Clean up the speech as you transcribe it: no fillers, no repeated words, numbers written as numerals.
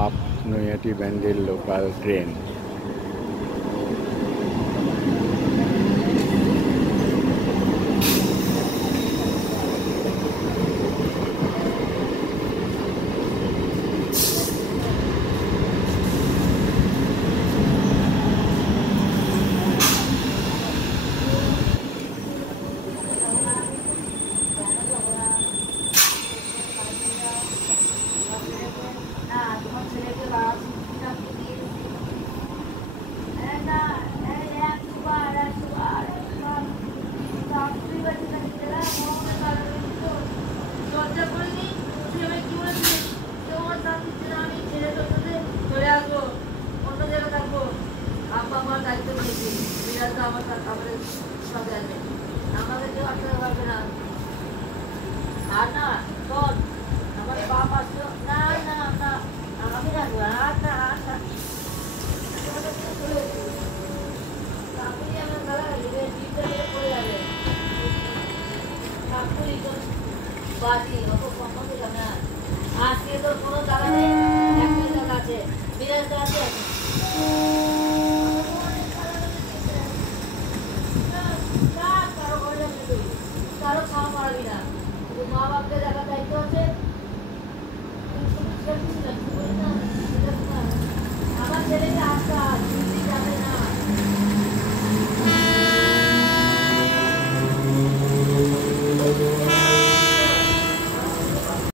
Up Naihati Bandel local train. আজকে তো কোনো জায়গা নেই, একটা জায়গা আছে, বিরাজ আছে। কারো খাওয়া পারবি না, মা বাপকে দেখা দায়িত্ব আছে।